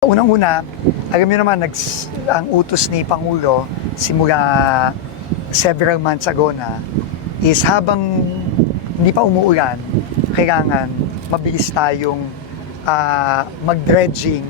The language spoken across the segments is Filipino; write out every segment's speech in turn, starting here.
Unang-una, alam niyo naman, ang utos ni Pangulo simula several months ago na is habang hindi pa umuulan, kailangan mabilis tayong mag-dredging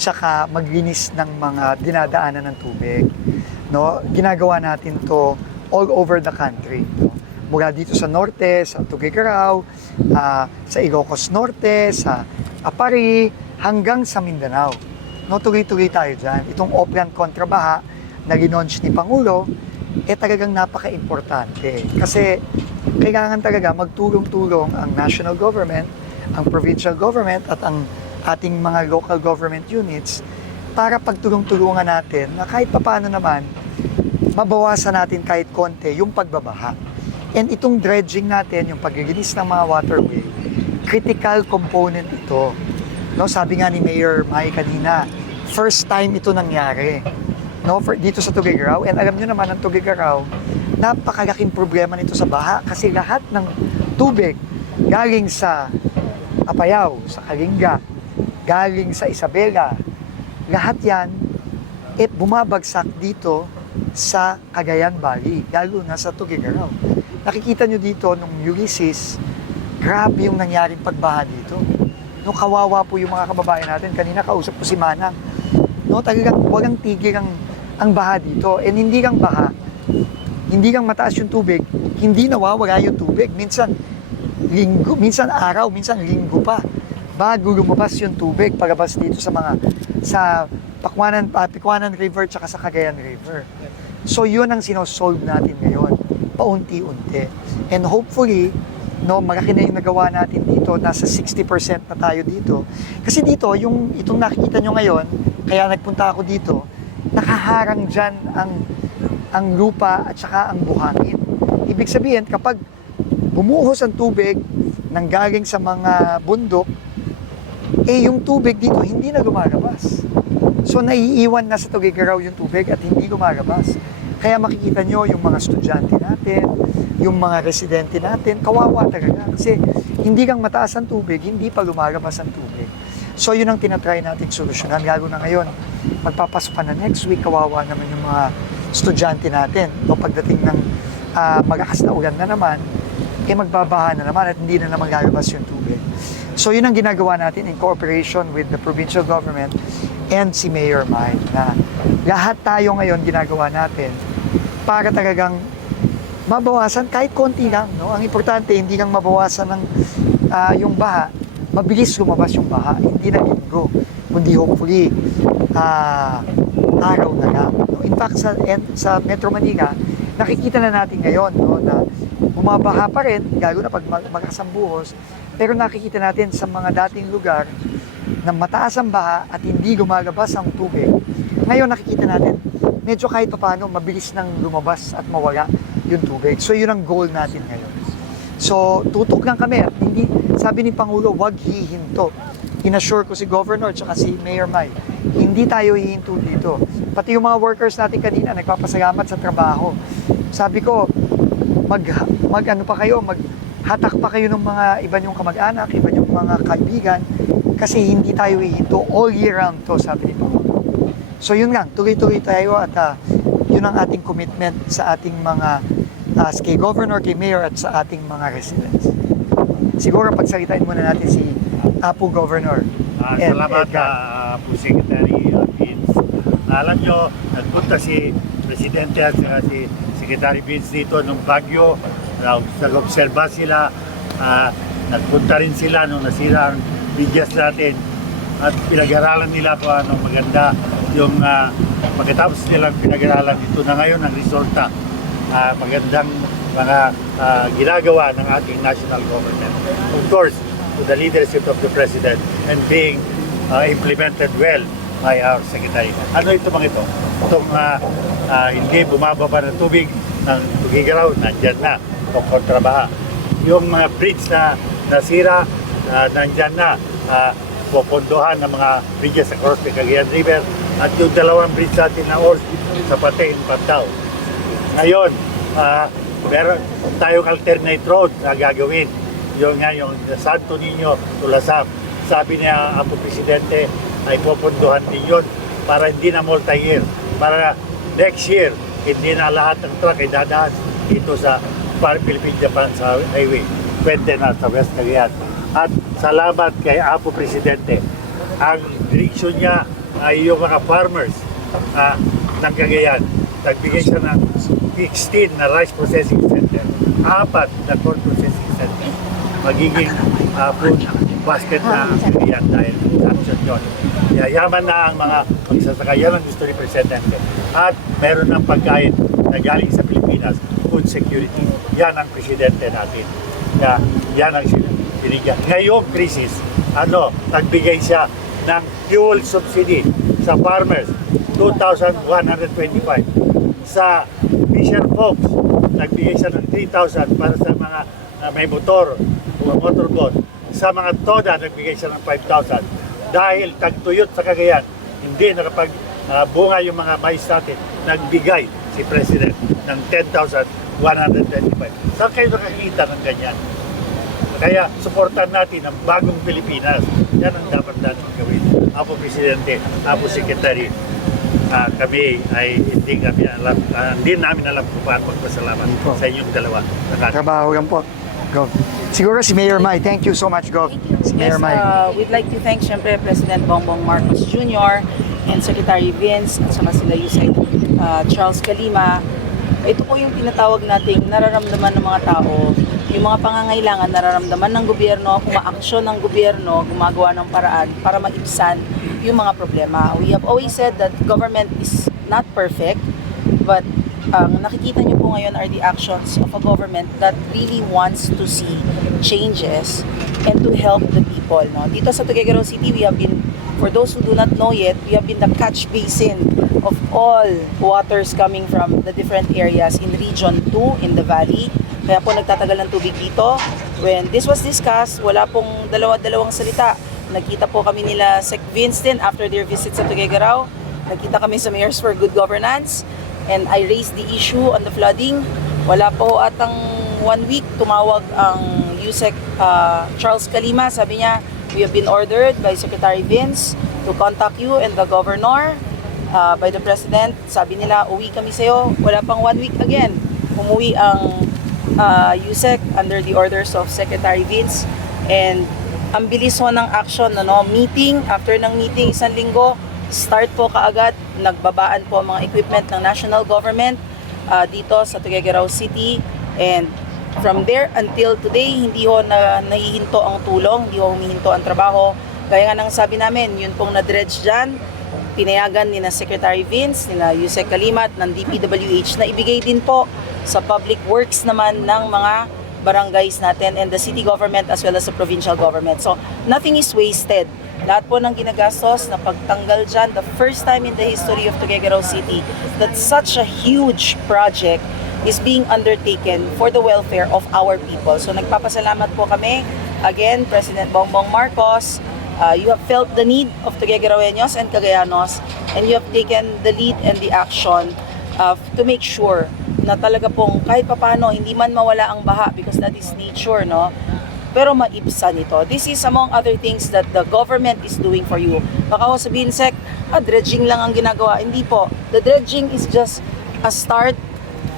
tsaka maglinis ng mga dinadaanan ng tubig. No? Ginagawa natin to all over the country. No? Mula dito sa norte, sa Tuguegarao, sa Ilocos Norte, sa Apari, hanggang sa Mindanao. No, tuloy-tuloy tayo dyan. Itong Oplan Kontrabaha na linonch ni Pangulo, talagang napaka-importante. Kasi kailangan talaga magtulong-tulong ang national government, ang provincial government, at ang ating mga local government units para pagtulong-tulungan natin na kahit papaano naman, mabawasan natin kahit konti yung pagbabaha. And itong dredging natin, yung paglilinis ng mga waterway, critical component ito. No, sabi nga ni Mayor Mai kanina, first time ito nangyari, no, dito sa Tuguegarao. And alam niyo naman, ang Tuguegarao, napakalaking problema nito sa baha kasi lahat ng tubig galing sa Apayao, sa Kalinga, galing sa Isabela, lahat yan bumabagsak dito sa Cagayan Valley, lalo na sa Tuguegarao. Nakikita nyo dito nung Ulysses, grabe yung nangyaring pagbaha dito. No, kawawa po yung mga kababayan natin. Kanina kausap ko si Manang. No, talagang walang tigil ang baha dito. And hindi lang baha, hindi lang mataas yung tubig, hindi nawawala yung tubig. Minsan linggo, minsan araw, minsan linggo pa bago lumabas yung tubig palabas dito sa Pakwanan River tsaka sa Cagayan River. So yun ang sinosolve natin ngayon, paunti-unti. And hopefully, no, malaki na yung nagawa natin dito, nasa 60% na tayo dito. Kasi dito, itong nakikita nyo ngayon, kaya nagpunta ako dito, nakaharang dyan ang lupa at saka ang buhangin. Ibig sabihin, kapag bumuhos ang tubig nanggaling sa mga bundok, yung tubig dito hindi na lumalabas. So naiiwan na sa Tuguegarao yung tubig at hindi lumalabas. Kaya makikita nyo yung mga estudyante natin, yung mga residente natin, kawawa talaga. Kasi hindi lang mataas ang tubig, hindi pa lumalabas ang tubig. So yun ang tinatry nating solusyonan. Lalo na ngayon, magpapasok pa na next week, kawawa naman yung mga estudyante natin. No, pagdating ng malakas na ulan na naman, magbabaha na naman at hindi na naman lalabas yung tubig. So yun ang ginagawa natin in cooperation with the provincial government and si Mayor Mai, na lahat tayo ngayon ginagawa natin para talagang mabawasan kahit konti lang. No? Ang importante, hindi lang mabawasan ng yung baha, mabilis lumabas yung baha, hindi na linggo, kundi hopefully araw na lang. No? In fact, sa Metro Manila, nakikita na natin ngayon, no, na bumabaha pa rin, lalo na pag malakas ang buhos, pero nakikita natin sa mga dating lugar na mataas ang baha at hindi lumalabas ang tubig. Ngayon nakikita natin, medyo kahit paano mabilis nang lumabas at mawala yung tubig. So yun ang goal natin ngayon. So tutok lang kami at hindi, sabi ni Pangulo, wag hihinto. Inassure ko si Governor at si Mayor Mai, hindi tayo hihinto dito. Pati yung mga workers natin kanina, nagpapasalamat sa trabaho. Sabi ko, maghatak pa kayo ng mga iba niyong kamag-anak, iba niyong mga kaibigan, kasi hindi tayo hihinto, all year round to, sabi ni Pangulo. So yun lang, tuloy-tuloy tayo at yun ang ating commitment sa ating mga kay Governor, kay Mayor at sa ating mga residents. Siguro pagsalitain muna natin si Apo Governor. Salamat po Secretary Vince. Alam nyo, nagpunta si Presidente at si Secretary Vince dito nung Baguio. Nag-obserba sila, nagpunta rin sila nung nasira ang bidyas natin at pinag-aralan nila kung anong maganda yung pagkatapos nilang pinag-aralan ito na ngayon ang resulta, magandang mga ginagawa ng ating national government. Of course, to the leadership of the President and being implemented well by our Secretary. Ano ito mga ito? Itong hindi bumababa ng tubig ng Tuguegarao, nandyan na, o kontrabaha. Yung mga bridge na nasira, nandyan na, pupunduhan ng mga bridges across the Cagayan River at yung dalawang bridge natin na sa Patay and Pantao. Ngayon, meron tayong alternate road na gagawin. Yung Santo Niño to Lasap. Sabi niya ang Presidente, ay popondohan din yun para hindi na multi-year. Para next year, hindi na lahat ng truck ay dadaan dito sa Philippine-Japan sa highway. Pwede na sa West Cagayan. At salamat kay Apo Presidente. Ang direksyon niya ay yung mga farmers ng Cagayan. Nagbigay siya ng 16 na rice processing center, 4 na corn processing center. Magiging food basket na ang Cagayan dahil action yun. Yayaman na ang mga magsasaka. Yan ang gusto ni Presidente. At meron ng pagkain na galing sa Pilipinas, food security. Yan ang Presidente natin. Yan ang binigyan. Ngayong crisis, nagbigay siya ng fuel subsidy sa farmers, 2,125. Sa fisher folks, nagbigay siya ng 3,000 para sa mga may motor o motorboat. Sa mga toda, nagbigay siya ng 5,000. Dahil tagtuyot sa Cagayan, hindi bunga yung mga mais natin, nagbigay si President ng 10,125. Saan kayo nakakita ng ganyan? Kaya supportan natin ang bagong Pilipinas. Yan ang dapat natin gawin. Apo Presidente, Apo Secretary, kami ay hindi namin alam kung paano magpasalamat sa inyong dalawa. Trabaho yan po. Gov. Siguro si Mayor Mai. Thank you so much, Gov. Si Mayor Mai. We'd like to thank syempre President Bongbong Marcos Jr. and Secretary Vince at saka sila Yusek Charles Calima. Ito po yung tinatawag nating nararamdaman ng mga tao, yung mga pangangailangan nararamdaman ng gobyerno, umaaksyon ng gobyerno, gumagawa ng paraan para maibsan yung mga problema. We have always said that government is not perfect, but ang nakikita niyo po ngayon are the actions of a government that really wants to see changes and to help the people. No? Dito sa Tuguegarao City, we have been, for those who do not know yet, we have been the catch basin of all waters coming from the different areas in Region 2 in the valley. Kaya po nagtatagal ng tubig dito. When this was discussed, wala pong dalawang salita. Nagkita po kami nila Sec Vince din after their visit sa Tuguegarao. Nagkita kami sa Mayors for Good Governance. And I raised the issue on the flooding. Wala po atang 1 week, tumawag ang Yusek Charles Calima. Sabi niya, we have been ordered by Secretary Vince to contact you and the Governor, by the President. Sabi nila, uwi kami sa'yo. Wala pang 1 week again. Umuwi ang Yusek under the orders of Secretary Vince. And ang bilis ho ng action, meeting, after ng meeting, 1 linggo, start po kaagad, nagbabaan po ang mga equipment ng national government dito sa Tuguegarao City. And from there until today, hindi ho nahihinto ang tulong, hindi ho humihinto ang trabaho. Kaya nga nang sabi namin, yun pong na-dredge dyan, pinayagan ni na Secretary Vince, ni na Yusek Calima at ng DPWH na ibigay din po sa public works naman ng mga barangays natin and the city government as well as the provincial government. So, nothing is wasted. Lahat po ng ginagastos na pagtanggal dyan, the first time in the history of Tuguegarao City that such a huge project is being undertaken for the welfare of our people. So nagpapasalamat po kami. Again, President Bongbong Marcos, you have felt the need of Tuguegaraoeños and Cagayanos, and you have taken the lead and the action to make sure na talaga pong kahit papano hindi man mawala ang baha because that is nature, no? Pero maibsan ito. This is among other things that the government is doing for you. Baka ko sabihin, Sec, dredging lang ang ginagawa. Hindi po. The dredging is just a start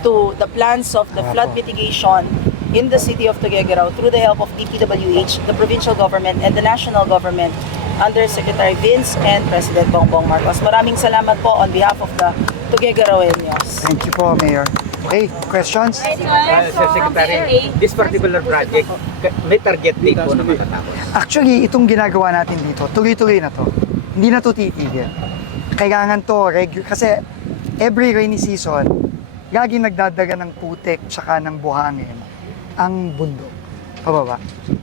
to the plans of the flood mitigation in the city of Tuguegarao through the help of DPWH, the provincial government, and the national government under Secretary Vince and President Bongbong Marcos. Maraming salamat po on behalf of the Tuguegaraoeños. Thank you po, Mayor. Okay, questions? Sir Secretary, this particular project, may target date po na matatapos? Actually, itong ginagawa natin dito, tuloy-tuloy na to. Hindi na to titigil. Kailangan to, kasi every rainy season, laging nagdadaga ng putik tsaka ng buhangin ang bundok, pababa.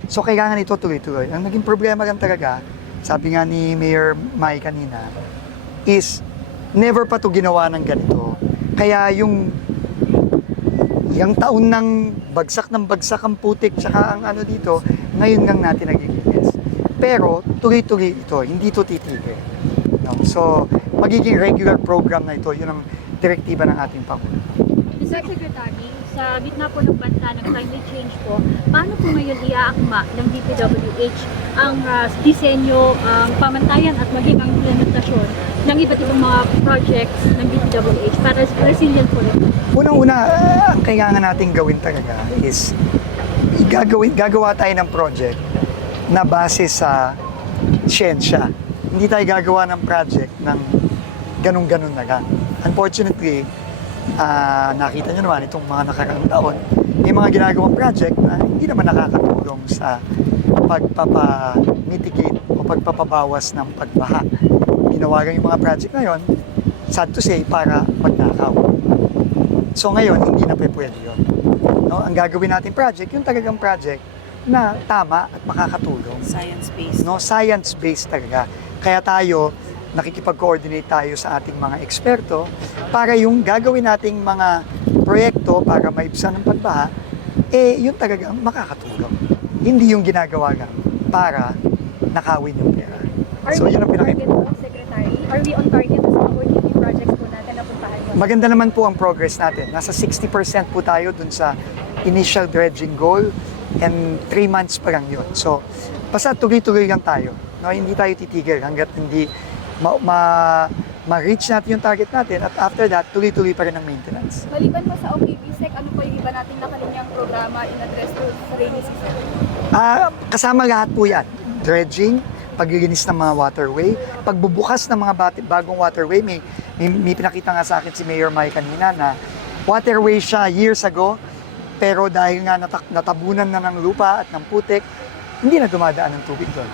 So, kailangan ito tuloy-tuloy. Ang naging problema lang talaga, sabi nga ni Mayor Mai kanina, is never pa to ginawa ng ganito. Kaya yung taon ng bagsak ang putik tsaka ang ano dito, ngayon lang natin nagigilis. Pero tuloy-tuloy ito, hindi ito titigil. No? So, magiging regular program na ito, yun ang direktiba ng ating Pangulo. Mr. Secretary, sa gitna po ng banta ng climate change po, paano po ngayon iaakma ng DPWH ang disenyo, ang pamantayan at maging ang implementasyon ng iba't ibang mga projects ng DPWH para resilient po rin? Unang-una, ang kailangan natin gawin talaga is gagawa tayo ng project na base sa siyensya. Hindi tayo gagawa ng project ng ganun-ganun na lang. Unfortunately, nakita nyo naman itong mga nakaraang taon, may mga ginagawang project na hindi naman nakakatulong sa pagpapamitigate o pagpapabawas ng pagbaha. Ginawagan yung mga project na yon, sad to say, para magnakaw. So ngayon, hindi na pwede yun. No? Ang gagawin natin project, yung talagang project na tama at makakatulong. Science-based. No, science-based talaga. Kaya tayo, nakikipag-coordinate tayo sa ating mga eksperto para yung gagawin nating mga proyekto para maibsan ng pagbaha, yun talagang makakatulong. Hindi yung ginagawa lang para nakawin yung pera. So, yun ang pinaka-importante. Secretary? Are we on target sa mga OGP projects po natin na puntahan yun? Maganda naman po ang progress natin. Nasa 60% po tayo dun sa initial dredging goal and 3 months pa lang yun. So, basta tuloy-tuloy lang tayo. No, hindi tayo titigil hanggat hindi ma-reach natin yung target natin at after that, tuloy-tuloy pa rin ang maintenance. Maliban pa sa OKBSEC, ano po yung iba nating nakalinyang programa in address to rainy season? Kasama lahat po yan. Dredging, paglilinis ng mga waterway, pagbubukas ng mga bagong waterway. May pinakita nga sa akin si Mayor Mai kanina na waterway siya years ago, pero dahil nga natabunan na ng lupa at ng putik, hindi na dumadaan ng tubig doon.